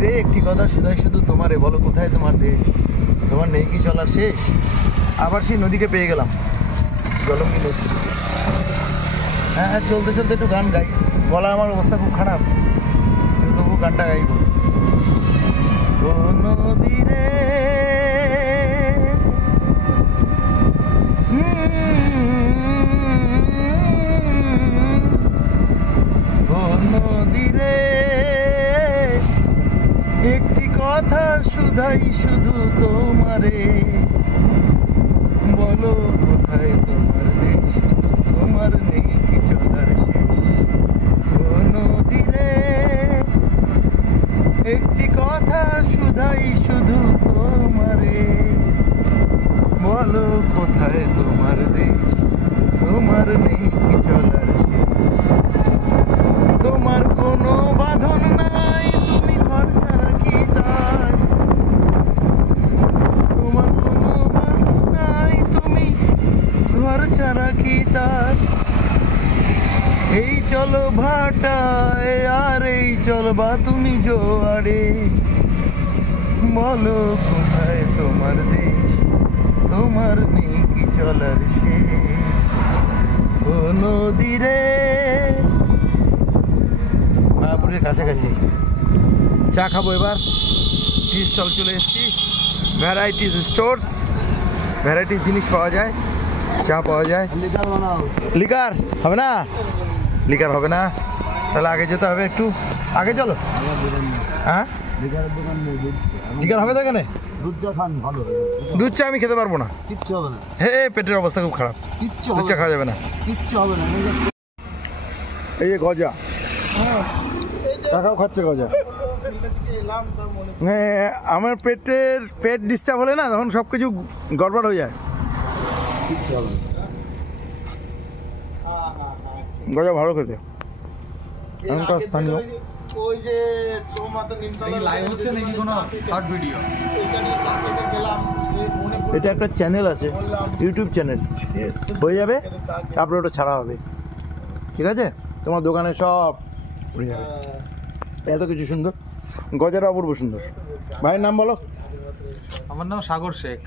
নদীরে একটি কথা শুধাই শুধু তোমারে, বলো কোথায় তোমার দেশ, তোমার নেই কি চলার শেষ। আবার সেই নদীকে পেয়ে গেলাম, জলঙ্গি নদী। হ্যাঁ, চলতে চলতে একটু গান গাই, গলা আমার অবস্থা খুব খারাপ, কিন্তু তবু গানটা গাইব। ও নদীরে ও নদীরে একটি কথা শুধাই শুধু তোমারে, বলো কোথায় তোমার দেশ, তোমার নেই কি চলার শেষ। ও নদীরে একটি কথা শুধাই শুধু তোমারে, বলো কোথায় তোমার দেশ, তোমার নেই কি চলার শেষ। তোমার কোনো বাঁধন নাই, তুমি ঘর ছাড়া কি তাই, তোমার কোনো বাঁধন নাই, তুমি ঘর ছাড়া কি তাই। এই চলো ভাটায় আর এই চলবা তুমি জোয়ারে, বলো কোথায় তোমার দেশ, তোমার নেই কি চলার শেষ। ও নদীরে মায়াপুরের কাছাকাছি চা খাবো এবার। টি স্টল চলে এসেছি, ভ্যারাইটিস স্টোর্স, ভ্যারাইটিস জিনিস পাওয়া যায়, চা পাওয়া যায়। লিকার হবে না, লিকার হবে না, তাহলে আগে যেতে হবে, একটু আগে চলো। হ্যাঁ, লিকার হবে তো এখানে? দুধ চা আমি খেতে পারবো না, কিচ্ছু হবে না। হে, পেটের অবস্থা খুব খারাপ, দুধ চা খাওয়া যাবে না, কিচ্ছু হবে না। এই যে গজা, কাকাও খাচ্ছে গজা। আমার পেট ডিস্টার্ব হলে না, তখন সব কিছু গড়বড় হয়ে যায়। গজা ভালো খেতে, এখনকার স্থানীয়। ওই যে লাইভ হচ্ছে নাকি কোনো শর্ট ভিডিও? এটা একটা চ্যানেল আছে, ইউটিউব চ্যানেল, হয়ে যাবে, তারপরে ওটা ছাড়া হবে, ঠিক আছে? তোমার দোকানে সব উড়ে যাবে, এত কিছু সুন্দর। গজাটা অপূর্ব সুন্দর। ভাইয়ের নাম বলো। আমার নাম সাগর শেখ।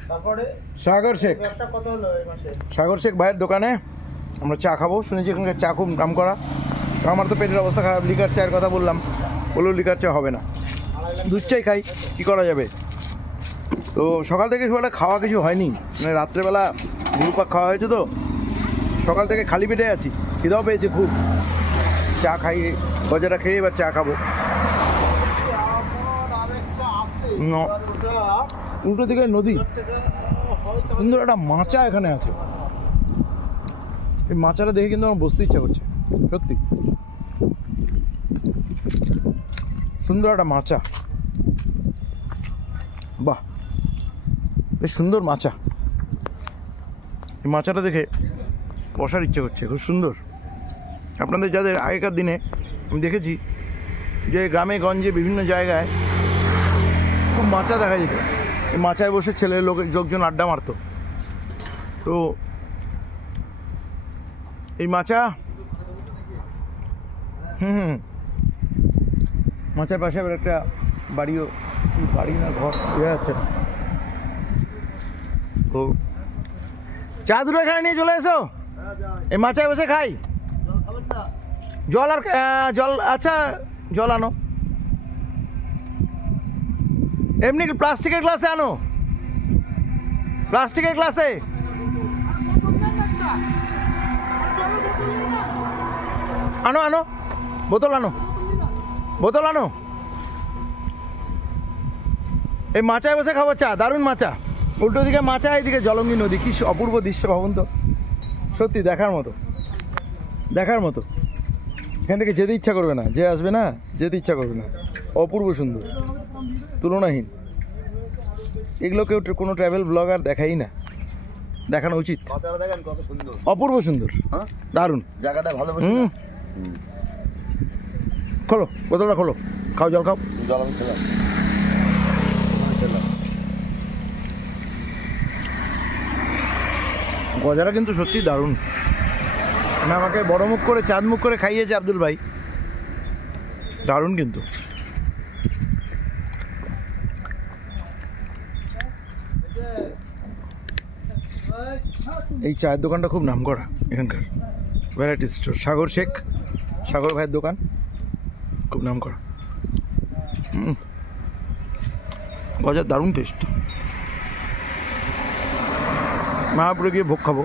সাগর শেখ, সাগর শেখ ভাইয়ের দোকানে আমরা চা খাবো। শুনেছি এখানকার চা খুব নাম করা। আমার তো পেটের অবস্থা খারাপ, লিকার চায়ের কথা বললাম, বললো লিকার চা হবে না, দুধ চাই খাই, কী করা যাবে। তো সকাল থেকে খুব একটা খাওয়া কিছু হয়নি, মানে রাত্রেবেলা গুরুপাক খাওয়া হয়েছে, তো সকাল থেকে খালি পেটে আছি, খিদাও পেয়েছে খুব। চা খাই, গজাটা খেয়ে এবার চা খাবো। উল্টো দিকে নদী, সুন্দর একটা মাচা এখানে আছে। এই মাচাটা দেখে কিন্তু আমার বসতে ইচ্ছা করছে, সত্যি সুন্দর একটা মাচা। বাহ, বেশ সুন্দর মাচা। এই মাচাটা দেখে বসার ইচ্ছে করছে, খুব সুন্দর। আপনাদের যাদের আগেকার দিনে আমি দেখেছি যে গ্রামে গঞ্জে বিভিন্ন জায়গায় খুব মাচা দেখা যেত, এই মাচায় বসে ছেলে লোকজন আড্ডা মারত। তো এই মাচা, মাচার পাশে আবার একটা বাড়িও, বাড়ি না ঘর বোঝা যাচ্ছে না। তো চা দুটো এখানে নিয়ে চলে এসো, এই মাচায় বসে খাই। জল আর জল, আচ্ছা জল আনো, এমনি প্লাস্টিকের গ্লাসে আনো, প্লাস্টিকের গ্লাসে। আনো আনো, বোতল আনো, বোতল আনো। এই মাচায় বসে খাবো চা, দারুণ মাচা। উল্টো দিকে মাচা, এইদিকে জলঙ্গি নদী, কি অপূর্ব দৃশ্য ভাবুন তো, সত্যি দেখার মতো, দেখার মতো। এখান থেকে যেতে ইচ্ছা করবে না, যে আসবে না যেতে ইচ্ছা করবে না, অপূর্ব সুন্দর, তুলনাহীন। এগুলো কেউ কোনো ট্রাভেল ব্লগার দেখাই না, দেখানো উচিত। অপূর্ব সুন্দর, দারুণ জায়গাটা, ভালো। খোলো বোতলটা, খোলো, খাও, জল খাও। জল আমি খেলাম। গজাটা কিন্তু সত্যি দারুণ। মানে আমাকে বড় মুখ করে চাঁদ মুখ করে খাইয়েছে আব্দুল ভাই, দারুণ কিন্তু। এই চায়ের দোকানটা খুব নাম করা এখানকার, ভ্যারাইটি স্টোর। সাগর শেখ, সাগর ভাইয়ের দোকান, খুব নাম করা। গজার দারুণ টেস্ট। মায়াপুরে গিয়ে ভোগ খাবো,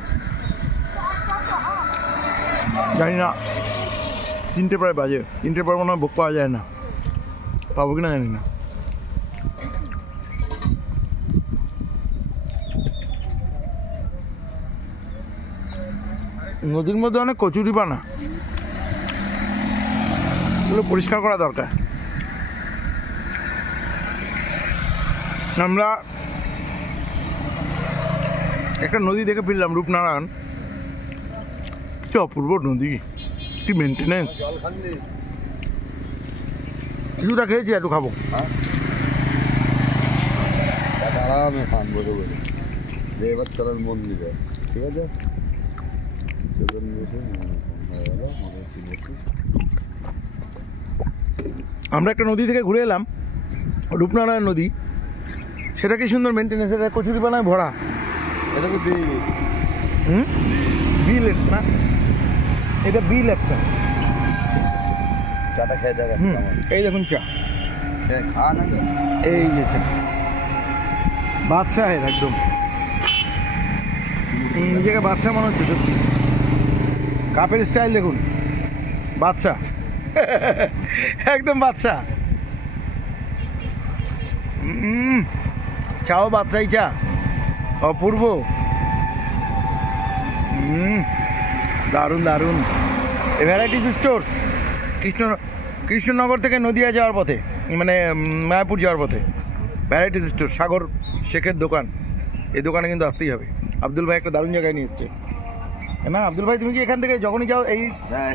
জানি না 3টে প্রায় বাজে, 3টের পর মনে হয় ভোগ পাওয়া যায় না, পাবো কিনা জানি না। নদীর মধ্যে অনেক কচুরি পানা, এগুলো পরিষ্কার করা দরকার। আমরা একটা নদী দেখে ফিরলাম, রূপনারায়ণ। কি অপূর্ব নদী, কি মেনটেনেন্স। কিছুটা খেয়েছি, একটু খাবো। আরামে খান বলে বলে যে এবার চলেন মন্দিরে, ঠিক আছে? আমরা একটা নদী থেকে ঘুরে এলাম, রূপনারায়ণ নদী। সেটা কি সুন্দর মেনটেনেন্স, এটা কচুরি পানায় ভরা। এটা তো বিল। বিল না, এটা বিল একটা। চাটা খেয়ে দেখেন। এই দেখুন চা, খাওয়া না, এই যে চা বাদশাহের, একদম নিজেকে বাদশাহ মনে হচ্ছে সত্যি। কাপের স্টাইল দেখুন, বাদশাহ একদম বাদশাহ। চাও বাদশাহী চা, অপূর্ব। দারুণ দারুণ। ভ্যারাইটিস স্টোর্স, কৃষ্ণনগর থেকে নদিয়া যাওয়ার পথে, মানে মায়াপুর যাওয়ার পথে ভ্যারাইটিস স্টোর, সাগর শেখের দোকান। এই দোকানে কিন্তু আসতেই হবে। আব্দুল ভাই একটা দারুণ জায়গায় নিয়ে এসছে না। আব্দুল ভাই, তুমি কি এখান থেকে যখনই যাও এই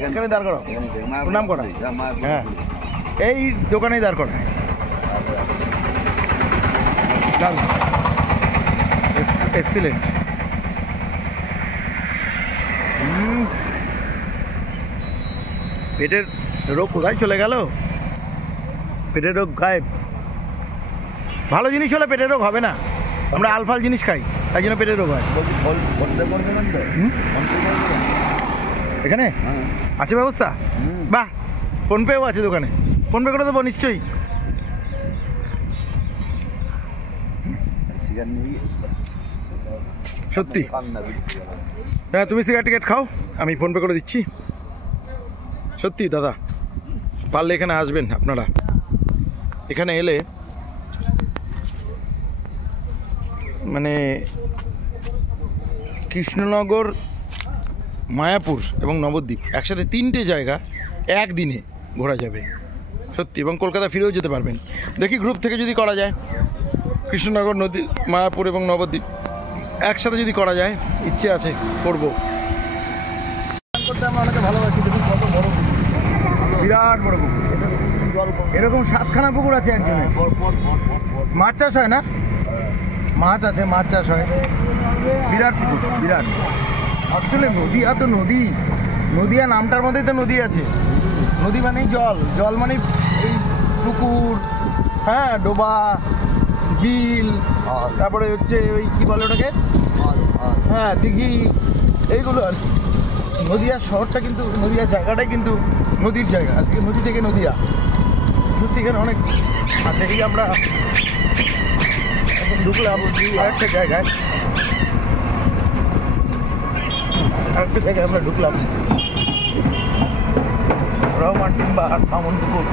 এখানে দাঁড় করো, নাম করা? হ্যাঁ, এই দোকানেই দাঁড় করা। এক্সিলেন্ট। পেটের রোগ কোথায় চলে গেল? পেটের রোগ গায়েব। ভালো জিনিস হলে পেটের রোগ হবে না। আমরা আলফাল জিনিস খাই, তাই জন্য পেটের রোগ হয়। এখানে আছে ব্যবস্থা? বাহ, ফোনপেও আছে দোকানে, ফোনপে করে দেবো নিশ্চয়ই। সত্যি? হ্যাঁ, তুমি সিগারেট টিকেট খাও, আমি ফোনপে করে দিচ্ছি। সত্যি দাদা, পারলে এখানে আসবেন আপনারা। এখানে এলে মানে কৃষ্ণনগর, মায়াপুর এবং নবদ্বীপ একসাথে 3টে জায়গা একদিনে ঘোরা যাবে সত্যি, এবং কলকাতা ফিরেও যেতে পারবেন। দেখি গ্রুপ থেকে যদি করা যায়, কৃষ্ণনগর, নদী, মায়াপুর এবং নবদ্বীপ একসাথে যদি করা যায়, ইচ্ছে আছে, করবো। করতে আমরা অনেকে ভালোবাসি। দেখুন কত বড় পুকুর, বিরাট বড় পুকুর। এরকম 7খানা পুকুর আছে একজনের। মাছ চাষ হয় না? মাছ আছে, মাছ চাষ হয়। বিরাট পুকুর, বিরাট। আসলে নদীয়া তো নদী, নদীয়া নামটার মধ্যেই তো নদী আছে। নদী মানেই জল, জল মানে এই পুকুর, হ্যাঁ, ডোবা, বিল, তারপরে হচ্ছে ওই কী বলে ওটাকে, হ্যাঁ, দিঘি, এইগুলো আর কি। নদীয়া শহরটা কিন্তু, নদীয়া জায়গাটাই কিন্তু নদীর জায়গা, নদী থেকে নদীয়া। সত্যি এখানে অনেক আছে। এই আমরা এখন ঢুকলাম আরেকটা জায়গায়, আরেকটা জায়গায় আমরা ঢুকলাম, রহমান টিম্বা আর থামন পুকুর।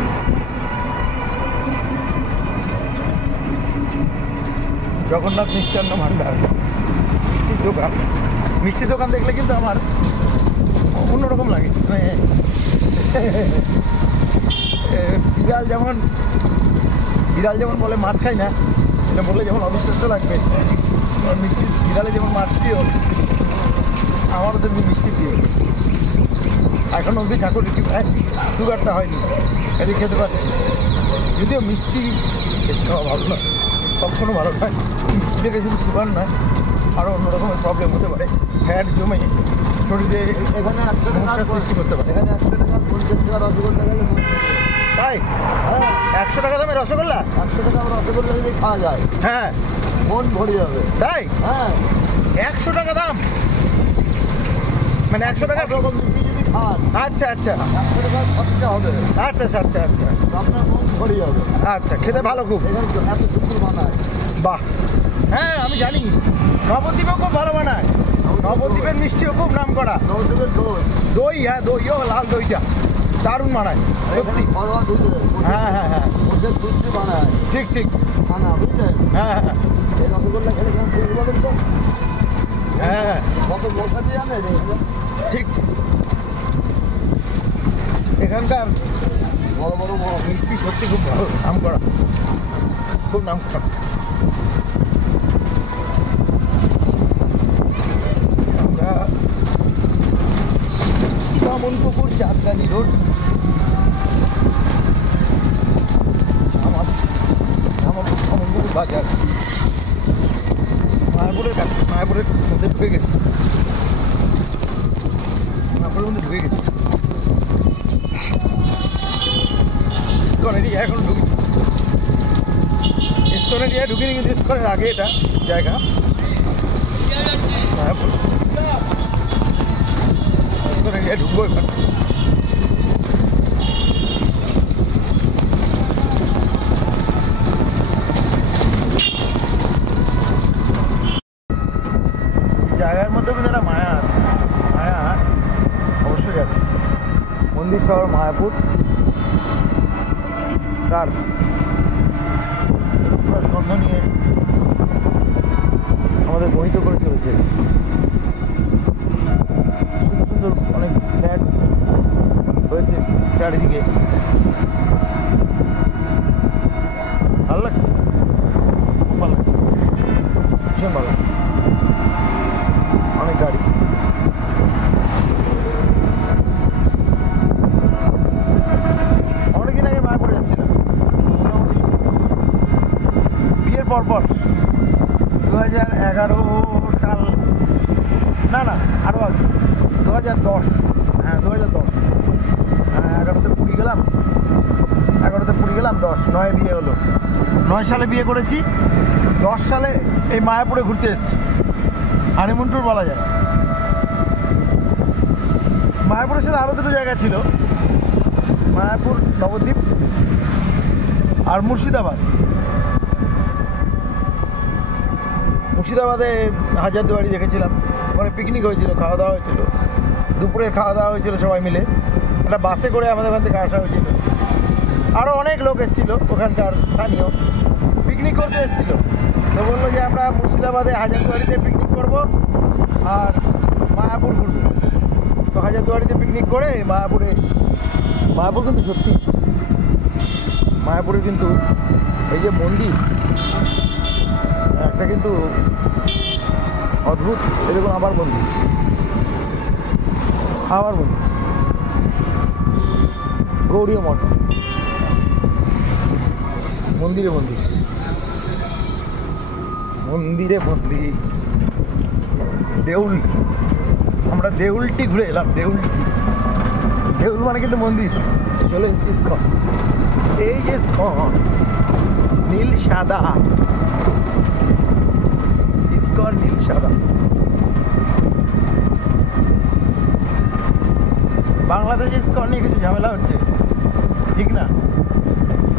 জগন্নাথ মিষ্টান্ন ভান্ডার, মিষ্টির দোকান। মিষ্টির দোকান দেখলে কিন্তু আমার অন্যরকম লাগে। বিড়াল যেমন বলে মাছ খাই না, এটা বললে যেমন অবিশ্বাস্য লাগবে। মিষ্টি, বিড়ালে যেমন মাছ প্রিয়, আমারও তেমনি মিষ্টি প্রিয়। এখন অবধি ঠাকুর সুগারটা হয়নি, এটি খেতে পারছি। যদিও মিষ্টি বেশি খাওয়া ভালো নয়, কখনো ভালো নয়। মিষ্টি থেকে শুধু সুগার নয়, আরও অন্য রকমের প্রবলেম হতে পারে। ফ্যাট জমে শরীরে এখানে সমস্যার সৃষ্টি করতে পারে। এখানে 100 টাকা 50 টাকা রসগোল্লা গেলে, তাই? হ্যাঁ, 100 টাকা দামে রসগোল্লা, 100 টাকা রসগোল্লা যদি খাওয়া যায়, হ্যাঁ, মন ভরে যাবে। তাই? হ্যাঁ, 100 টাকা দাম। মানে 100 টাকা? সব রকম মিষ্টি যদি খান আচ্ছা আচ্ছা 100 টাকা খরচা হবে, আচ্ছা আচ্ছা আচ্ছা আচ্ছা আপনার মন ভরে যাবে। আচ্ছা, খেতে ভালো খুব। এখানে তো এত সুন্দর বানায়। বাহ, হ্যাঁ আমি জানি নবদ্বীপও খুব ভালো বানায়। নবদ্বীপের মিষ্টিও খুব নাম করা। নবদ্বীপের দই, দই, হ্যাঁ দইও, লাল দইটা দারুণ বানায় সত্যি। এখানে ঘরোয়া দুধ, হ্যাঁ হ্যাঁ হ্যাঁ ওদের দুধ দিয়ে বানায় ঠিক ঠিক, খানা, বুঝলেন? হ্যাঁ হ্যাঁ এই রসগোল্লা খেলে কেমন বুঝতে পারবেন তো? হ্যাঁ কত মশা দিয়ে আনে এগুলো। ঠিক। এখানকার বড় বড় বড় মিষ্টি সত্যি খুব ভালো নাম করা, খুব নাম করা। আমরা বামনপুকুর চাঁদগানি রোড, বামনপুকুর বাজার, মায়াপুরের কাছে, মায়াপুরের মধ্যে ঢুকে গেছি, মায়াপুরের মধ্যে ঢুকে গেছি। ইসকন এরিয়া এখন ঢুকি, ইসকন এরিয়া ঢুকিনি, কিন্তু ইসকনের আগে এটা জায়গা মায়াপুর। ইসকন এরিয়া ঢুকবো এবার। জায়গার মধ্যে কিন্তু একটা মায়া আছে, মায়া অবশ্যই আছে। মন্দির শহর মায়াপুর, তার রূপরস নিয়ে আমাদের মোহিত করে চলেছে। সুন্দর সুন্দর অনেক ফ্ল্যাট হয়েছে চারিদিকে, ভালো লাগছে, খুব ভালো লাগছে, ভীষণ ভালো লাগছে। অনেক গাড়ি, অনেকদিন আগে মায়াপুরে এসেছিলাম, মোটামুটি বিয়ের পরপর 2011 সাল, না না আরও আগে 2010, হ্যাঁ 2010, হ্যাঁ 11তে পুরী গেলাম, 11তে পুরী গেলাম, 9 বিয়ে হলো, 9 সালে বিয়ে করেছি, 10 সালে এই মায়াপুরে ঘুরতে এসেছি, হানিমুন ট্যুর বলা যায়। মায়াপুরের সাথে আরও দুটো জায়গা ছিল, মায়াপুর, নবদ্বীপ আর মুর্শিদাবাদ। মুর্শিদাবাদে হাজারদুয়ারি দেখেছিলাম, ওখানে পিকনিক হয়েছিল, খাওয়া দাওয়া হয়েছিল, দুপুরের খাওয়া দাওয়া হয়েছিল সবাই মিলে, একটা বাসে করে আমাদের ওখান থেকে আসা হয়েছিল। আরও অনেক লোক এসেছিলো ওখানকার স্থানীয়, পিকনিক করতে এসেছিলো। তো বললো যে আমরা মুর্শিদাবাদে হাজারদুয়ারিতে পিকনিক করব আর মায়াপুর ঘুরবো। তো হাজারদুয়ারিতে পিকনিক করে মায়াপুর কিন্তু সত্যি, মায়াপুরে কিন্তু এই যে মন্দির একটা কিন্তু অদ্ভুত, এরকম আবার মন্দির, গৌড়ীয় মঠ, মন্দিরে মন্দির, মন্দিরে মন্দির, দেউল, আমরা দেউলটি ঘুরে এলাম, দেউল মানে কিন্তু মন্দির। চলে এসেছি ইসকন, এই যে ইসকন নীল সাদা, ইসকন নীল সাদা। বাংলাদেশে ইসকন নিয়ে কিছু ঝামেলা হচ্ছে, ঠিক না?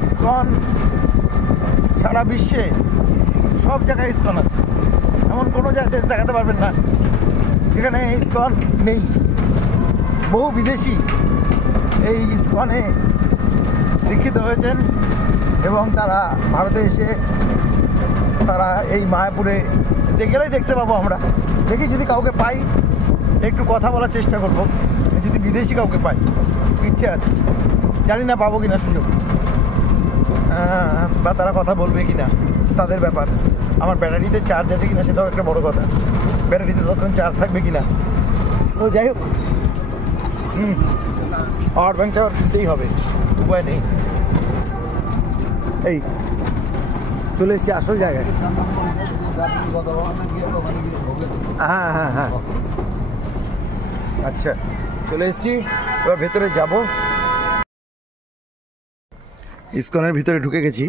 ইসকন সারা বিশ্বে সব জায়গায় ইসকন আছে, এমন কোনো দেশ দেখাতে পারবেন না যেখানে ইসকন নেই। বহু বিদেশি এই ইসকনে দীক্ষিত হয়েছেন এবং তারা ভারতে এসে তারা এই মায়াপুরে গেলেই দেখতে পাবো আমরা। দেখি যদি কাউকে পাই একটু কথা বলার চেষ্টা করব, যদি বিদেশি কাউকে পাই, ইচ্ছে আছে, জানি না পাবো কিনা সুযোগ, বা তারা কথা বলবে কিনা তাদের ব্যাপার। আমার ব্যাটারিতে চার্জ আছে কিনা সেটাও একটা বড় কথা, ব্যাটারিতে তখন চার্জ থাকবে কিনা। তো যাই হোক, পাওয়ার ব্যাংকটা আবার কিনতেই হবে, উপায় নেই। এই চলে এসেছি আসল জায়গায়। হ্যাঁ হ্যাঁ হ্যাঁ, আচ্ছা চলে এসেছি, এবার ভেতরে যাব। ইসকনের ভিতরে ঢুকে গেছি,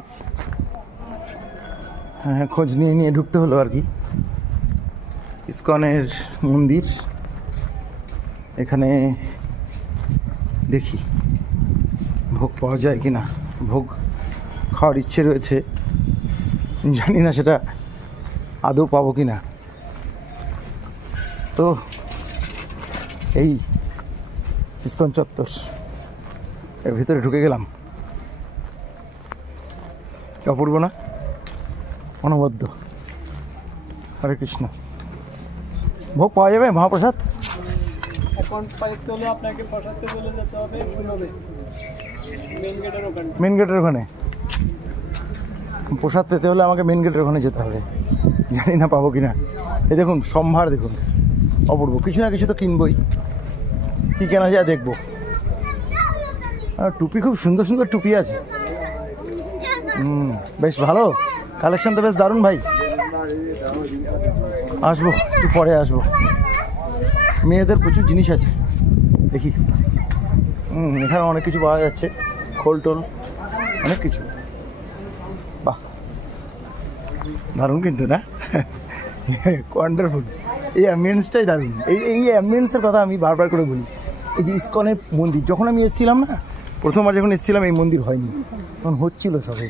হ্যাঁ খোঁজ নিয়ে ঢুকতে হলো আর কি। ইসকনের মন্দির, এখানে দেখি ভোগ পাওয়া যায় কি না। ভোগ খাওয়ার ইচ্ছে রয়েছে, জানি না সেটা আদৌ পাবো কি না। তো এই ইসকন চত্বর এর ভিতরে ঢুকে গেলাম। অপূর্ব না, অনবদ্য। হরে কৃষ্ণ। ভোগ পাওয়া যাবে মহাপ্রসাদ? এখন পাইতে হলে আপনাকে প্রসাদে চলে যেতে হবে সুলভে, মেন গেটের ওখানে। মেন গেটের ওখানে প্রসাদ পেতে হলে আমাকে মেন গেটের ওখানে যেতে হবে, জানি না পাবো কিনা। এই দেখুন সম্ভার, দেখুন অপূর্ব। কিছু না কিছু তো কিনবই, কী কেনা যায় দেখবো। আর টুপি, খুব সুন্দর সুন্দর টুপি আছে। বেশ ভালো কালেকশন তো, বেশ দারুণ ভাই। আসবো একটু পরে আসবো। মেয়েদের প্রচুর জিনিস আছে দেখি। এখানে অনেক কিছু পাওয়া যাচ্ছে, খোল টোল অনেক কিছু। বাহ, দারুণ কিন্তু না? ওয়ান্ডারফুল। এই অ্যাম্বিয়েন্সটাই দারুণ। এই অ্যাম্বিয়েন্সের কথা আমি বারবার করে বলি। এই যে ইসকনের মন্দির, যখন আমি এসেছিলাম না, প্রথমবার যখন এসেছিলাম এই মন্দির হয়নি, তখন হচ্ছিল সবে,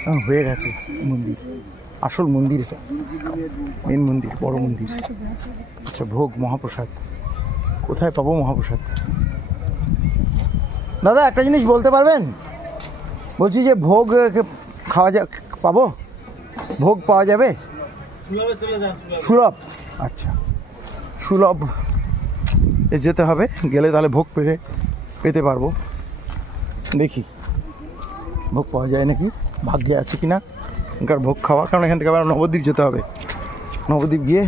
এখন হয়ে গেছে মন্দির। আসল মন্দির এটা, মেন মন্দির, বড় মন্দির। আচ্ছা, ভোগ মহাপ্রসাদ কোথায় পাবো? মহাপ্রসাদ দাদা একটা জিনিস বলতে পারবেন? বলছি যে ভোগ খাওয়া পাবো? ভোগ পাওয়া যাবে? সুলভ। আচ্ছা, সুলভ যেতে হবে, গেলে তাহলে ভোগ পেতে পারবো। দেখি ভোগ পাওয়া যায় নাকি, ভাগ্যে আছে কি না এখানকার ভোগ খাওয়া। কারণ এখান থেকে আবার নবদ্বীপ যেতে হবে। নবদ্বীপ গিয়ে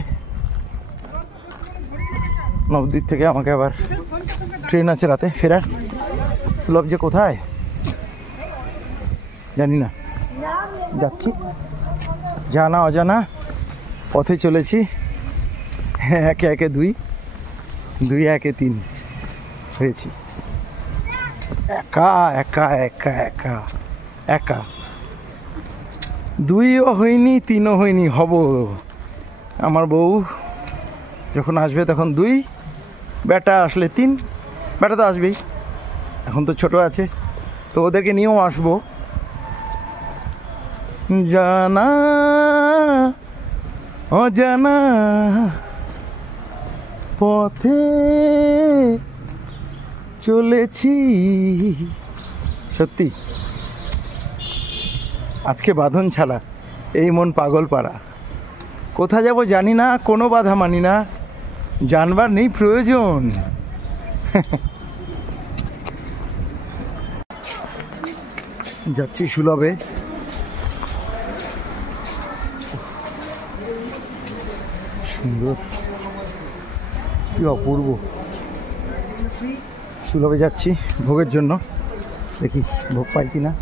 নবদ্বীপ থেকে আমাকে আবার ট্রেন আছে রাতে ফেরার। সুলভ যে কোথায় জানি না, যাচ্ছি জানা অজানা পথে চলেছি। একে একে দুই, দুই একে তিন হয়েছি। একা একা একা একা একা, দুইও হয়নি, তিনও হয়নি, হব। আমার বউ যখন আসবে তখন দুই, বেটা আসলে তিন। বেটা তো আসবেই, এখন তো ছোট আছে, তো ওদেরকে নিয়েও আসবো। জানা অজানা পথে চলেছি। সত্যি আজকে বাঁধন ছাড়া এই মন পাগল পাড়া। কোথা যাব জানি না, কোনো বাধা মানি না, জানবার নেই প্রয়োজন। যাচ্ছি সুলভে। সুন্দর, কি অপূর্ব। সুলভে যাচ্ছি ভোগের জন্য, দেখি ভোগ পাই কিনা।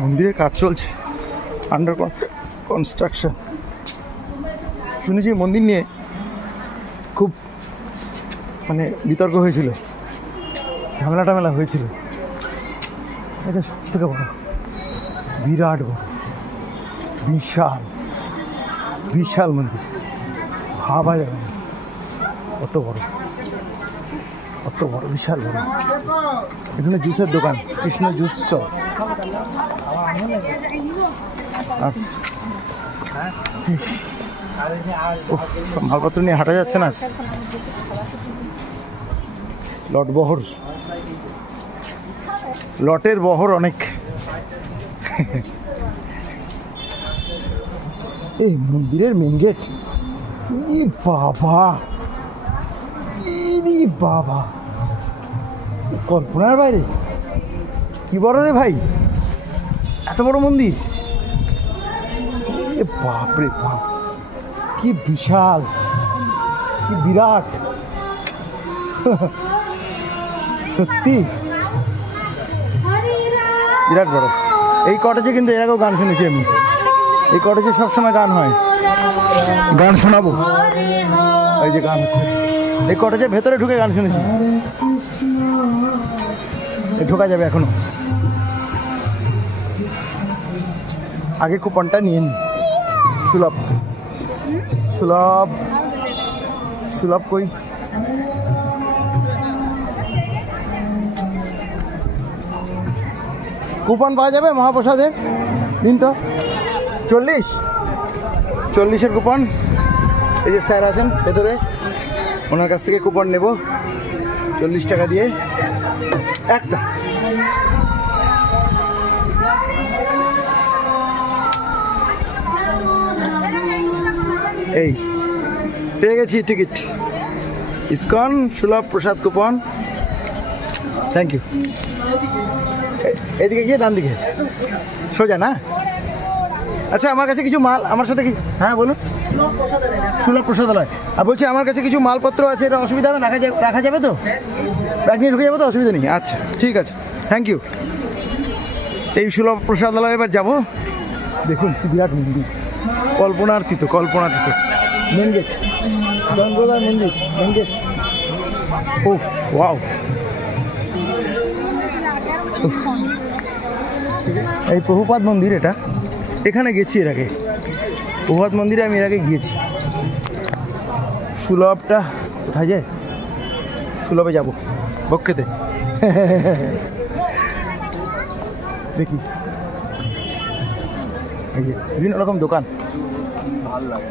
মন্দিরে কাজ চলছে, আন্ডার কনস্ট্রাকশন। শুনেছি মন্দির নিয়ে খুব বিতর্ক হয়েছিল, ঝামেলা টামেলা হয়েছিল। এটা সত্যি বড়, বিরাট বড়, বিশাল বিশাল মন্দির, ভাবা যাবে না অত বড়, অত বড়, বিশাল বড়। এখানে জুসের দোকান, কৃষ্ণ জুস স্টল। মালপত্র নিয়ে হাঁটা যাচ্ছে না। লটবহর, লটের বহর অনেক। এই মন্দিরের মেন গেট, ই বাবা, ই বাবা, কল্পনার বাইরে। কি বড় রে ভাই, এত বড় মন্দির, এ বাপ রে বাপ, কি বিশাল, কি বিরাট। সত্যি বিরাট বড়। এই কটেজে কিন্তু এর আগেও গান শুনেছি আমি। এই কটেজে সবসময় গান হয়, গান শোনাবো। এই যে গান হচ্ছে, এই কটেজের ভেতরে ঢুকে গান শুনেছি। ঢোকা যাবে এখনো, আগে কুপনটা নিয়ে নি। সুলভ, সুলভ সুলভ কই? কুপন পাওয়া যাবে মহাপ্রসাদের? দিন তো। 40-40-এর কুপন। এই যে স্যার আছেন ভেতরে, ওনার কাছ থেকে কুপন নেব 40 টাকা দিয়ে একটা। এই পেয়ে গেছি টিকিট, ইসকন সুলভ প্রসাদ কুপন। Thank you. এদিকে গিয়ে ডান দিকে সোজা না? আচ্ছা, আমার কাছে কিছু মাল, আমার সাথে কি, হ্যাঁ বলুন। সুলভ প্রসাদালয়। আর বলছি আমার কাছে কিছু মালপত্র আছে, এটা অসুবিধা হবে? রাখা যাবে তো? ব্যাগ নিয়ে ঢুকে যাবো তো? অসুবিধা নেই। আচ্ছা ঠিক আছে, থ্যাংক ইউ। এই সুলভ প্রসাদালয় এবার যাবো। দেখুন কি বিরাট মন্দির, কল্পনাতীত কল্পনাতীত। মেন গেট, চন্দ্রদার মন্দির, মেন গেট। ও ওয়াও, এই প্রভুপাদ মন্দির, এটা এখানে গেছি এর আগে। প্রভুপাদ মন্দিরে আমি এর আগে গিয়েছি। সুলভটা কোথায় যায়? সুলভে যাবো ভোগ খেতে। দেখি এই যে বিভিন্ন রকম দোকান, ভালো লাগে,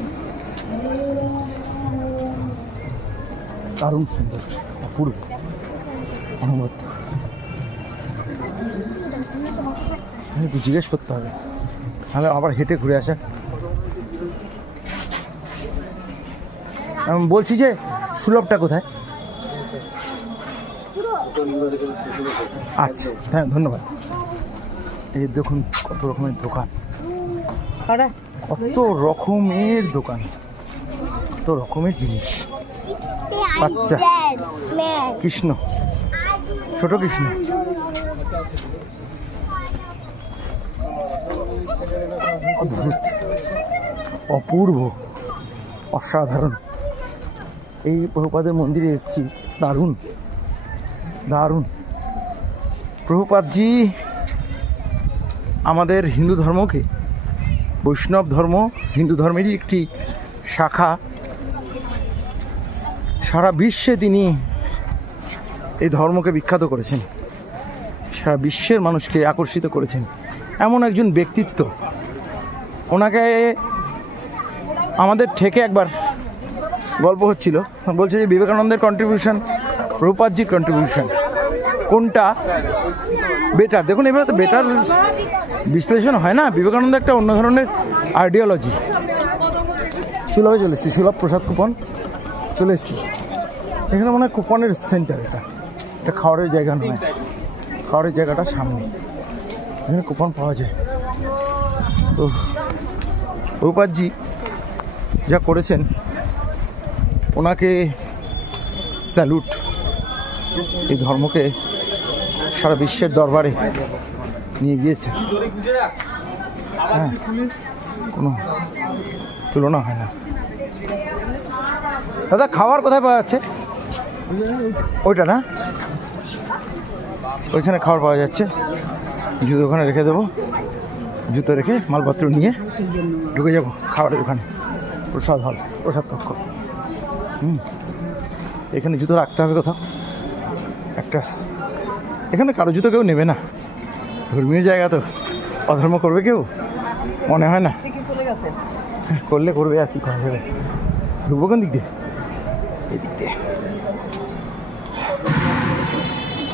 দারুণ সুন্দর, অপূর্ব, অনবদ্য। একটু জিজ্ঞেস করতে হবে, তাহলে আবার হেঁটে ঘুরে আসা। আমি বলছি যে সুলভটা কোথায়? আচ্ছা হ্যাঁ, ধন্যবাদ। এই দেখুন কত রকমের দোকান, কত রকমের দোকান, কত রকমের জিনিস। আচ্ছা, কৃষ্ণ, ছোট কৃষ্ণ। অদ্ভুত, অপূর্ব, অসাধারণ। এই প্রভুপাদের মন্দিরে এসেছি, দারুণ দারুণ। প্রভুপাদজি আমাদের হিন্দু ধর্মকে, বৈষ্ণব ধর্ম হিন্দু ধর্মেরই একটি শাখা, সারা বিশ্বে তিনি এই ধর্মকে বিখ্যাত করেছেন, সারা বিশ্বের মানুষকে আকর্ষিত করেছেন। এমন একজন ব্যক্তিত্ব, ওনাকে আমাদের থেকে একবার গল্প হচ্ছিল, বলছে যে বিবেকানন্দের কন্ট্রিবিউশন, প্রভুপাদজির কন্ট্রিবিউশন, কোনটা বেটার? দেখুন এবার তো বেটার বিশ্লেষণ হয় না, বিবেকানন্দ একটা অন্য ধরনের আইডিওলজি। সুলভে চলে এসেছি, সুলভ প্রসাদ কুপন চলে এসেছি। এখানে মনে হয় কুপনের সেন্টার, এটা খাওয়ারের জায়গা নয়, খাওয়ারের জায়গাটা সামনে, এখানে কুপন পাওয়া যায়। তো প্রভুপাদজি যা করেছেন, ওনাকে স্যালুট। এই ধর্মকে সারা বিশ্বের দরবারে নিয়ে গিয়েছে, হ্যাঁ, কোনো তুলনা হয় না। দাদা খাবার কোথায় পাওয়া যাচ্ছে? ওইটা না, ওইখানে খাবার পাওয়া যাচ্ছে। জুতো ওখানে রেখে দেবো, জুতো রেখে মালপত্র নিয়ে ঢুকে যাবো খাবারের ওখানে, প্রসাদ হল, প্রসাদ কক্ষ। এখানে জুতো রাখতে হবে কোথাও একটা, এখানে কারো জুতো কেউ নেবে না, ধর্মীয় জায়গা তো, অধর্ম করবে কেউ মনে হয় না, করলে করবে, আর কি করা যাবে। ঢুকবো কোন দিক দিয়ে? এই দিক দিয়ে।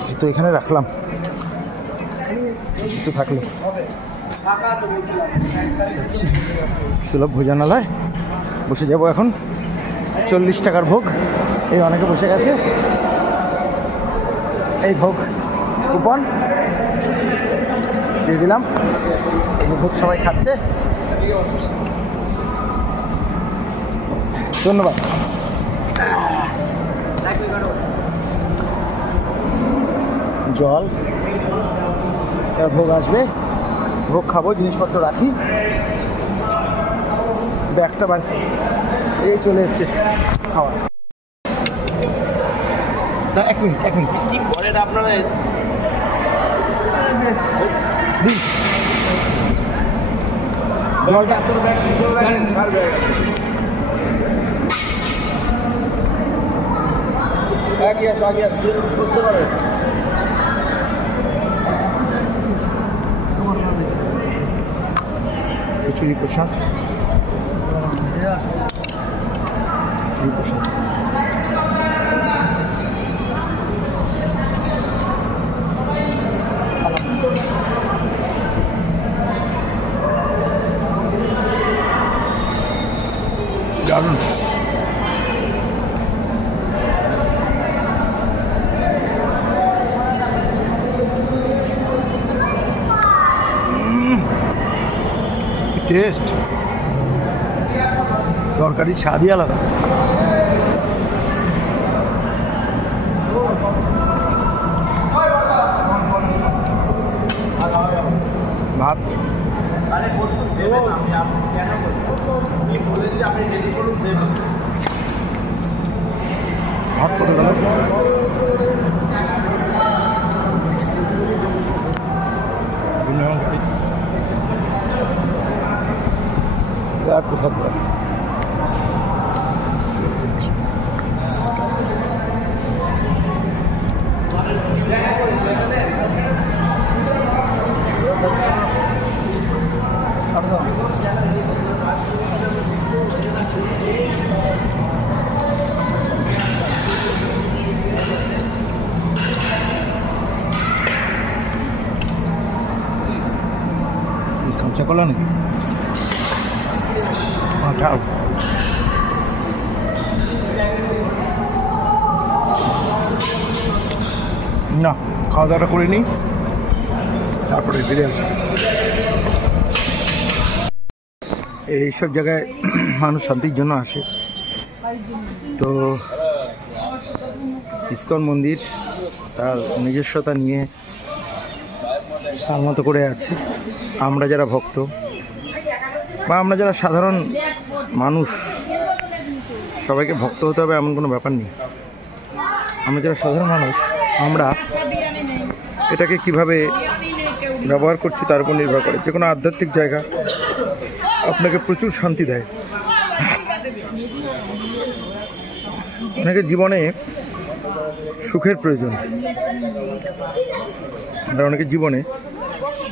জুতো এখানে রাখলাম, জুতো থাকলো। যাচ্ছি সুলভ ভোজনালয়, বসে যাব এখন। 40 টাকার ভোগ, এই অনেকে বসে গেছে। এই ভোগ কুপন দিয়ে দিলাম, এই ভোগ সবাই খাচ্ছে, ধন্যবাদ। জল, ভোগ আসবে, ভোগ খাবো, জিনিসপত্র রাখি, ব্যাগটা বার, এই চলে এসছে খাওয়া। এক মিনিট কি করেন আপনারা? জলটা খিচুড়ি প্রসাদ, খিচুড়ি প্রসাদ। দারুণ। টেস্ট, তরকারির স্বাদই আলাদা। ভাত, ভাত কত গেল? বিরাট প্রসাদ। কাঁচা কলা নাকি? ঠাও না, খাওয়া দাওয়াটা করে নিই, তারপরে ফিরে আসি। এইসব জায়গায় মানুষ শান্তির জন্য আসে। তো ইসকন মন্দির তার নিজস্বতা নিয়ে তার মতো করে আছে। আমরা যারা ভক্ত বা আমরা যারা সাধারণ মানুষ, সবাইকে ভক্ত হতে হবে এমন কোনো ব্যাপার নেই। আমরা যারা সাধারণ মানুষ, আমরা এটাকে কিভাবে ব্যবহার করছি তার উপর নির্ভর করে। যে কোনো আধ্যাত্মিক জায়গা আপনাকে প্রচুর শান্তি দেয়। অনেকের জীবনে সুখের প্রয়োজন, আর অনেকের জীবনে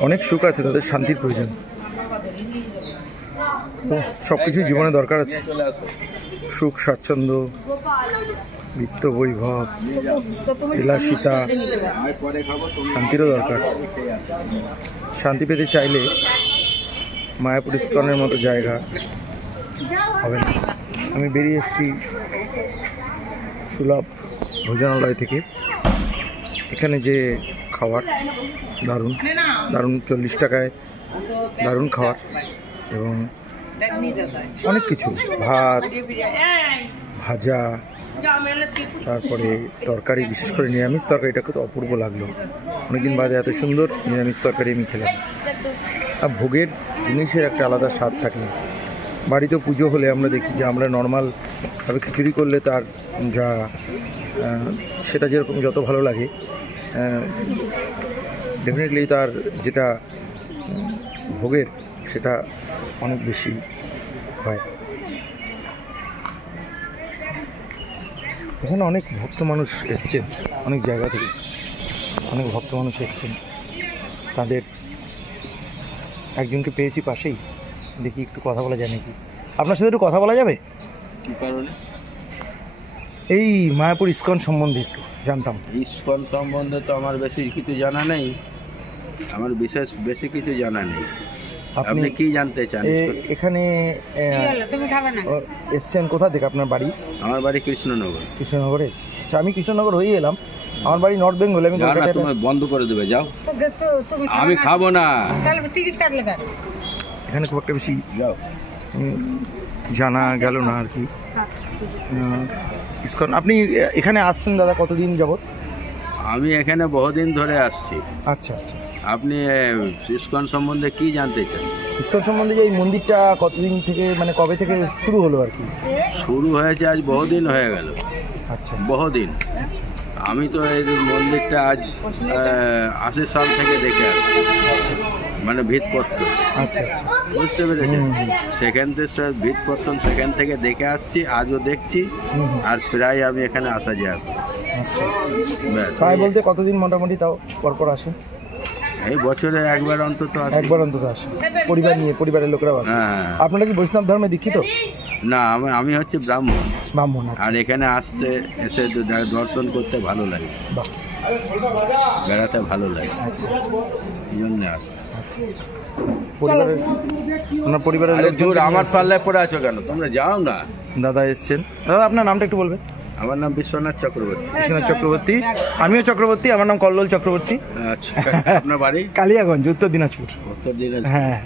অনেক সুখ আছে, তাদের শান্তির প্রয়োজন। সব কিছুই জীবনে দরকার আছে। সুখ, স্বাচ্ছন্দ্য, বিত্ত, বৈভব, বিলাসিতা, শান্তিরও দরকার। শান্তি পেতে চাইলে মায়াপুর ইস্কনের মতো জায়গা হবে না। আমি বেরিয়ে এসেছি সুলভ ভোজনালয় থেকে। এখানে যে খাবার দারুণ দারুণ, 40 টাকায় দারুণ খাবার এবং অনেক কিছু, ভাত, ভাজা, তারপরে তরকারি, বিশেষ করে নিরামিষ তরকারিটা খুব অপূর্ব লাগলো। অনেকদিন বাদে এত সুন্দর নিরামিষ তরকারি আমি খেলাম। আর ভোগের জিনিসের একটা আলাদা স্বাদ থাকে। বাড়িতে পুজো হলে আমরা দেখি যে আমরা নর্মালভাবে খিচুড়ি করলে তার যা সেটা যেরকম যত ভালো লাগে, ডেফিনেটলি তার যেটা ভোগের সেটা অনেক বেশি হয়। এখানে অনেক ভক্ত মানুষ এসছেন, অনেক জায়গা থেকে অনেক ভক্ত মানুষ এসছেন। তাদের একজনকে পেয়েছি পাশেই, দেখি একটু কথা বলা যায় নাকি। আপনার সাথে একটু কথা বলা যাবে? কি কারণে? এই মায়াপুর ইসকন সম্বন্ধে একটু জানতাম। ইসকন সম্বন্ধে তো আমার বেশি কিছু জানা নেই, আমার বিশেষ বেশি কিছু জানা নেই। আপনি কি জানতে চান? এখানে এসছেন কোথা থেকে? আপনার বাড়ি? আমার বাড়ি কৃষ্ণনগর। কৃষ্ণনগরে? আচ্ছা, আমি কৃষ্ণনগর হয়ে এলাম। আমার বাড়ি নর্থ বেঙ্গল। আমি তুমি বন্ধ করে দেবে, যাও, আমি খাবো না। এখানে খুব একটা বেশি যাও জানা গেল না আর কি। ইসকন আপনি এখানে আসছেন দাদা কতদিন যাবত? আমি এখানে বহুদিন ধরে আসছি। আচ্ছা আচ্ছা। আপনি ইসকন সম্বন্ধে কি জানতে চান? ইসকন সম্বন্ধে যে এই মন্দিরটা কতদিন থেকে, মানে কবে থেকে শুরু হলো আর কি? শুরু হয়েছে আজ বহুদিন হয়ে গেল। আচ্ছা, বহুদিন। আমি তো এই মন্দিরটা আজ 80 সাল থেকে দেখে আসছি, মানে ভিতপত্তন। আচ্ছা আচ্ছা। বুঝতে পেরেছেন? সেখান থেকে ভিতপত্তন সেখান থেকে দেখে আসছি, আজও দেখছি। আর প্রায় আমি এখানে আসা যায়। আচ্ছা ব্যাস, তাই বলতে কতদিন মোটামুটি তাও পরপর আসে? এই বছরে একবার অন্তত আসি। একবার অন্তত আসে পরিবার নিয়ে, পরিবারের লোকেরা আসে। হ্যাঁ। আপনারা কি বৈষ্ণব ধর্মে দীক্ষিত? না, আমি হচ্ছে ব্রাহ্মণ। ব্রাহ্মণ। আচ্ছা। আর এখানে এসে দর্শন করতে ভালো লাগে, বাহ। বেড়াতে ভালো লাগে, আচ্ছা এই জন্য আসে। আচ্ছা। পরিবারের, আপনার পরিবারের আরে লোকজন দূর, আমার পাল্লায় পড়ে আছো কেন? তোমরা যাও না। দাদা এসছেন। দাদা আপনার নামটা একটু বলবেন? আমার নাম বিশ্বনাথ চক্রবর্তী। বিশ্বনাথ চক্রবর্তী। আমিও চক্রবর্তী, আমার নাম কল্লোল চক্রবর্তী। আচ্ছা, আপনার বাড়ি? কালিয়াগঞ্জ, উত্তর দিনাজপুর। উত্তর দিনাজপুর। হ্যাঁ।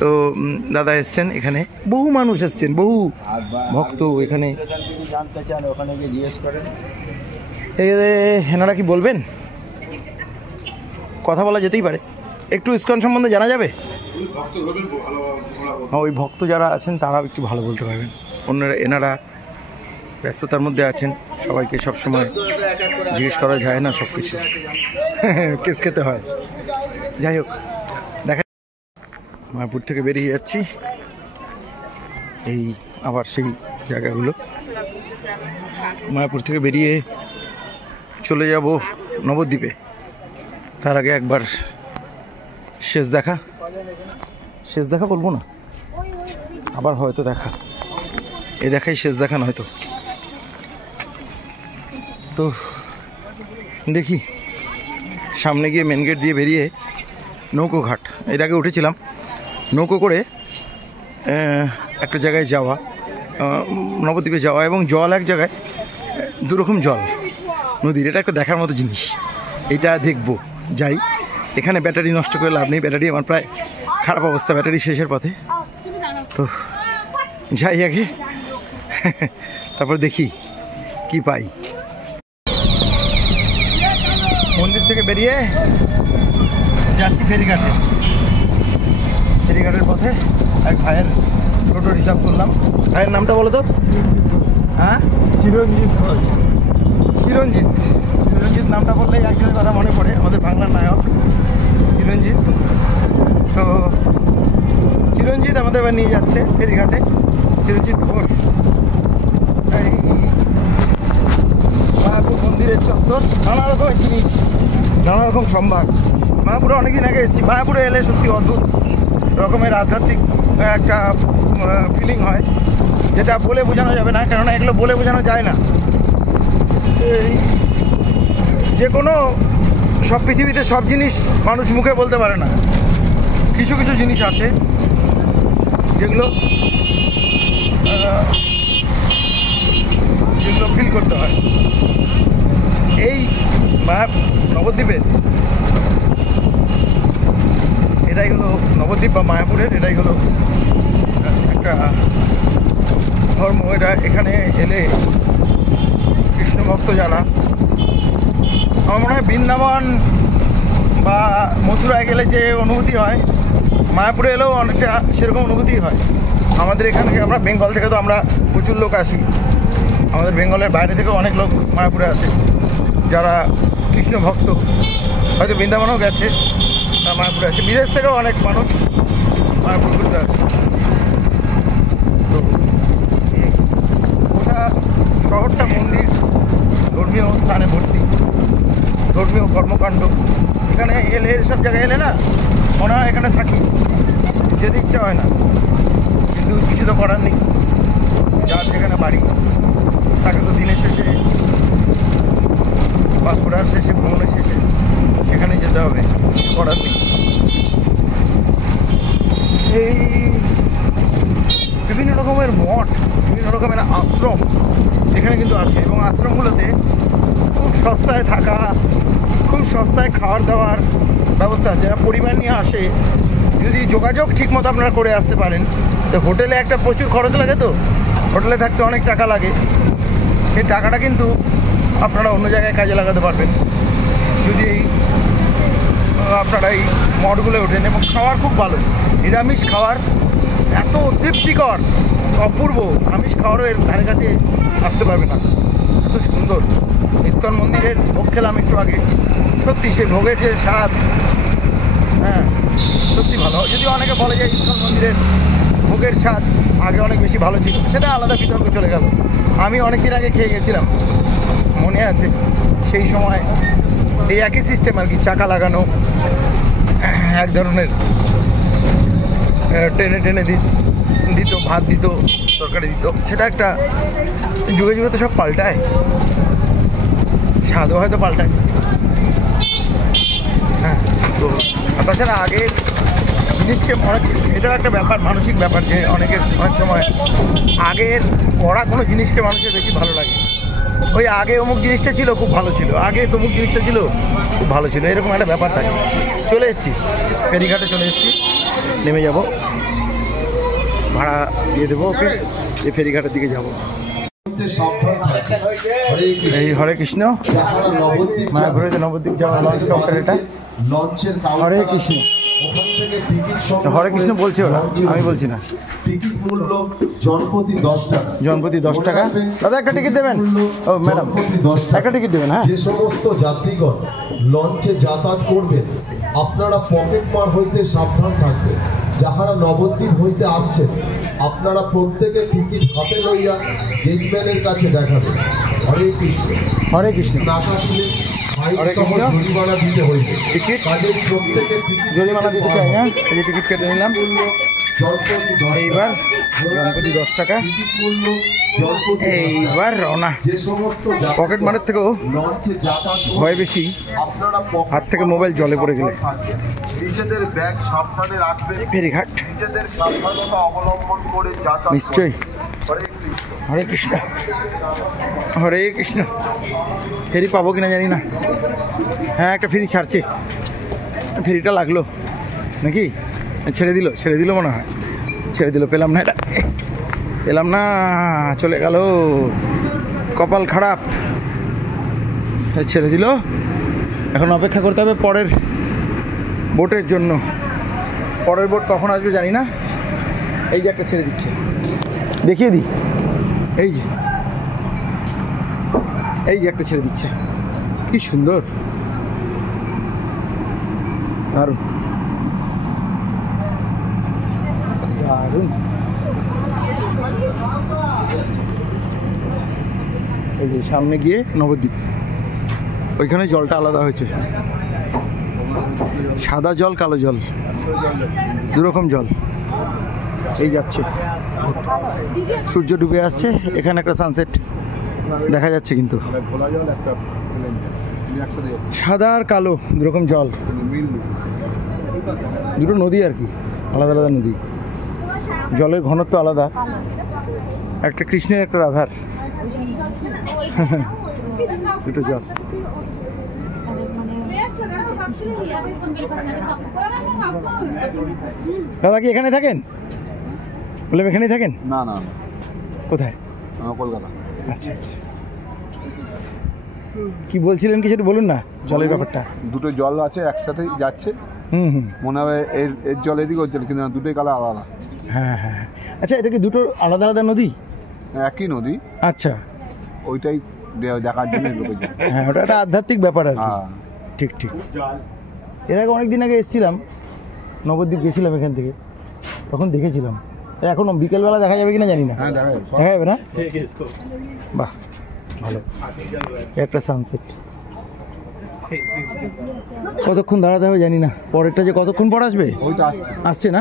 তো দাদা এসছেন এখানে, বহু মানুষ এসছেন, বহু ভক্ত এখানে। যদি জানতে চান ওখানে গিয়ে জিজ্ঞেস করেন। হেনারা কি বলবেন? কথা বলা যেতেই পারে। একটু ইসকন সম্বন্ধে জানা যাবে? ওই ভক্ত যারা আছেন তারাও একটু ভালো বলতে পারবেন। অন্যরা, এনারা ব্যস্ততার মধ্যে আছেন, সবাইকে সবসময় জিজ্ঞেস করা যায় না সব কিছু, কেস খেতে হয়। যাই হোক, দেখা, মায়াপুর থেকে বেরিয়ে যাচ্ছি। এই আবার সেই জায়গাগুলো, মায়াপুর থেকে বেরিয়ে চলে যাব নবদ্বীপে। তার আগে একবার শেষ দেখা বলবো না, আবার হয়তো দেখা, এই দেখাই শেষ দেখা নয়তো। তো দেখি সামনে গিয়ে মেন গেট দিয়ে বেরিয়ে নৌকো ঘাট, এর আগে উঠেছিলাম নৌকো করে একটা জায়গায় যাওয়া, নবদ্বীপে যাওয়া, এবং জল এক জায়গায়, দুরকম জল নদীর, এটা একটা দেখার মতো জিনিস। এটা দেখবো, যাই। এখানে ব্যাটারি নষ্ট করে লাভ নেই, ব্যাটারি আমার প্রায় খারাপ অবস্থা, ব্যাটারি শেষের পথে। তো যাই আগে, তারপর দেখি কি পাই। মন্দির থেকে বেরিয়ে যাচ্ছি ফেরিঘাটে। ফেরিঘাটের পথে এক ভাইয়ের টোটো রিজার্ভ করলাম। ভাইয়ের নামটা বলো তো? হ্যাঁ, চিরঞ্জিত নামটা বললেই একজনের কথা মনে পড়ে, আমাদের বাংলার নায়ক চিরঞ্জিত। তো চিরঞ্জিত আমাদের এবার নিয়ে যাচ্ছে ফেরিঘাটে, চিরঞ্জিত ঘোষ। এই মায়াপুর মন্দিরের চত্বর, নানা রকমের জিনিস, নানা রকম সম্ভার। মায়াপুরে অনেকদিন আগে এসেছি, মায়াপুরে এলে সত্যি অদ্ভুত রকমের আধ্যাত্মিক একটা ফিলিং হয়, যেটা বলে বোঝানো যাবে না, কেননা এগুলো বলে বোঝানো যায় না। যে কোনো সব পৃথিবীতে সব জিনিস মানুষ মুখে বলতে পারে না, কিছু কিছু জিনিস আছে যেগুলো ফিল করতে হয়। এই নবদ্বীপের, এটাই হলো নবদ্বীপ বা মায়াপুরের, এটাই হলো একটা ধর্ম। এটা এখানে এলে কৃষ্ণ ভক্ত যারা, আমার মনে হয় বৃন্দাবন বা মথুরায় গেলে যে অনুভূতি হয়, মায়াপুরে এলেও অনেকটা সেরকম অনুভূতি হয়। আমাদের এখানে, আমরা বেঙ্গল থেকে তো আমরা প্রচুর লোক আসি, আমাদের বেঙ্গলের বাইরে থেকেও অনেক লোক মায়াপুরে আসে যারা কৃষ্ণ ভক্ত, হয়তো বৃন্দাবনেও গেছে, মায়াপুরে আসে। বিদেশ থেকেও অনেক মানুষ মায়াপুর ঘুরতে আসে। তো ওটা শহরটা মন্দির, ধর্মীয় স্থানে ভর্তি, ধর্মীয় কর্মকাণ্ড। এখানে এলে, সব জায়গায় এলে না মনে হয় এখানে থাকি, যেতে ইচ্ছা হয় না, কিন্তু কিছু তো করার নেই। যার যেখানে বাড়ি তাকে তো দিনের শেষে বা ঘোরার শেষে, ভ্রমণের শেষে সেখানে যেতে হবে, করার নেই। এই বিভিন্ন রকমের মঠ, বিভিন্ন রকমের আশ্রম এখানে কিন্তু আছে, এবং আশ্রমগুলোতে খুব সস্তায় থাকা, খুব সস্তায় খাওয়ার দাওয়ার ব্যবস্থা আছে। যারা পরিবার নিয়ে আসে, যদি যোগাযোগ ঠিক মতো আপনারা করে আসতে পারেন, তো হোটেলে একটা প্রচুর খরচ লাগে, তো হোটেলে থাকতে অনেক টাকা লাগে। সেই টাকাটা কিন্তু আপনারা অন্য জায়গায় কাজে লাগাতে পারবেন যদি আপনারা এই মঠগুলো ওঠেন। এবং খাওয়ার খুব ভালো, নিরামিষ খাওয়ার এত তৃপ্তিকর, অপূর্ব। আমিষ খাওয়ারও এর ধারে কাছে আসতে পারবে না, এত সুন্দর। ইসকন মন্দিরের ভোগ খেলাম একটু আগে, সত্যি সেই ভোগের যে স্বাদ, হ্যাঁ সত্যি ভালো। যদিও অনেকে বলে যে ইসকন মন্দিরের ভোগের স্বাদ আগে অনেক বেশি ভালো ছিল, সেটা আলাদা বিতর্ক চলে গেল। আমি অনেক দিন আগে খেয়ে গেছিলাম, মনে আছে সেই সময় এই একই সিস্টেম আর কি, চাকা লাগানো, এক ধরনের টেনে টেনে দিত, ভাত দিত, তরকারি দিত। সেটা একটা যুগে যুগে তো সব পাল্টায়, স্বাদও হয়তো পাল্টায়। হ্যাঁ, তো তাছাড়া আগের জিনিসকে অনেক, এটাও একটা ব্যাপার, মানসিক ব্যাপার, যে অনেকের অনেক সময় আগের পড়া কোনো জিনিসকে মানুষের বেশি ভালো লাগে। ওই আগে অমুক জিনিসটা ছিল খুব ভালো ছিল, আগে তমুক জিনিসটা ছিল খুব ভালো ছিল, এরকম একটা ব্যাপার থাকে। চলে এসেছি, ফেরিঘাটে চলে এসেছি, নেমে যাব, ভাড়া দিয়ে দেবো ওকে, এই ফেরিঘাটের দিকে যাব। এই হরে কৃষ্ণ, মায়াপুরীতে নবদ্বীপ যাওয়ার লঞ্চ কাউন্টার এটা। হরে কৃষ্ণ, হরে কৃষ্ণ বলছে ওরা, আমি বলছি না। টিকিট মূল্য জনপ্রতি 10 টাকা। জনপ্রতি 10 টাকা। দাদা একটা টিকিট দেবেন? ও ম্যাডাম একটা টিকিট দেবেন। হ্যাঁ, যে সমস্ত যাত্রীগণ লঞ্চে যাতায়াত করবেন আপনারা পকেট মার হইতে সাবধান থাকবেন। যাহারা নবদ্বীপ হইতে আসছেন আপনারা প্রত্যেকে টিকিট হাতে লইয়া গেটম্যানের কাছে দেখাবেন। হরে কৃষ্ণ। হরে কৃষ্ণ। না কাটিলে হরে কৃষ্ণ। জরিমানা দিতে হইবে। টিকিট কাজের প্রত্যেকে জরিমানা দিতে চাই না, এই যে টিকিট কেটে নিলাম। এইবার জনপ্রতি 10 টাকা। এইবার রওনা। পকেট মারের থেকেও ভয় বেশি হাত থেকে মোবাইল জলে পড়ে গেলে। নিজেদের ব্যাগ সাবধানে রাখবেন। ফেরিঘাট নিজেদের সাবধানতা অবলম্বন করে যাতায়াত নিশ্চয়ই। হরে কৃষ্ণ, হরে কৃষ্ণ। ফেরি পাবো কিনা জানি না। হ্যাঁ, একটা ফেরি ছাড়ছে, ফেরিটা লাগলো নাকি, ছেড়ে দিল মনে হয়, ছেড়ে দিল, পেলাম না, এটা পেলাম না, চলে গেল, কপাল খারাপ। ছেড়ে দিল, এখন অপেক্ষা করতে হবে পরের বোটের জন্য। পরের বোট কখন আসবে জানি না। এই যে একটা ছেড়ে দিচ্ছে, দেখিয়ে দিই, এই যে একটা ছেড়ে দিচ্ছে, কি সুন্দর, দারুণ দারুণ। এই যে সামনে গিয়ে নবদ্বীপ, ওইখানে জলটা আলাদা হয়েছে, সাদা জল কালো জল, দুরকম জল। এই যাচ্ছে, সূর্য ডুবে আসছে, এখানে একটা সানসেট দেখা যাচ্ছে, কিন্তু সাদা আর কালো দুরকম জল, দুটো নদী আর কি, আলাদা আলাদা নদী, জলের ঘনত্ব আলাদা, একটা কৃষ্ণের একটা রাধার, দুটো জল। দাদা কি এখানে থাকেন? বললাম এখানেই থাকেন? না না, কোথায়? কলকাতা। আচ্ছা আচ্ছা, কি বলছিলেন কিছু বলুন না, জলের ব্যাপারটা। দুটো জল আছে একসাথেই যাচ্ছে, হুম, মনে হবে এর জল এদিকে ওর জল, কিন্তু না, দুটোই কালার আলাদা। হ্যাঁ হ্যাঁ। আচ্ছা, এটা কি দুটো আলাদা আলাদা নদী? একই নদী। আচ্ছা, ওইটাই দেখার জন্য লোকে যায়। হ্যাঁ, ওটা একটা আধ্যাত্মিক ব্যাপার আর কি। হ্যাঁ, ঠিক ঠিক। এর আগে অনেক দিন আগে এসেছিলাম, নবদ্বীপ গেছিলাম এখান থেকে, তখন দেখেছিলাম। এখন বিকেলবেলা দেখা যাবে কিনা জানি না। হ্যাঁ দেখা যাবে, দেখা যাবে না? বাহ, ভালো, একটা সানসেট। কতক্ষণ দাঁড়াতে হবে জানি না, পরেরটা যে কতক্ষণ পর আসবে। ওইটা আসছে। আসছে না?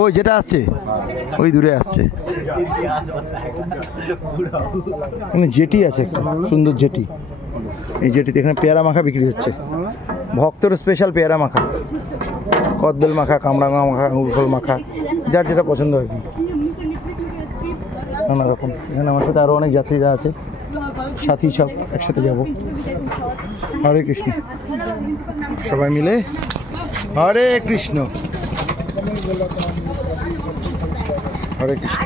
ওই যেটা আসছে ওই দূরে আসছে, এখানে জেটি আছে, একটা সুন্দর জেটি। এই জেটিতে এখানে পেয়ারা মাখা বিক্রি হচ্ছে, ভক্তর স্পেশাল পেয়ারা মাখা, কদবেল মাখা, কামরাঙা মাখা, আঙুর ফল মাখা, যার যেটা পছন্দ আর কি, নানা রকম। এখানে আমার সাথে আরও অনেক যাত্রীরা আছে, সাথী, সব একসাথে যাব। হরে কৃষ্ণ, সবাই মিলে হরে কৃষ্ণ, হরে কৃষ্ণ।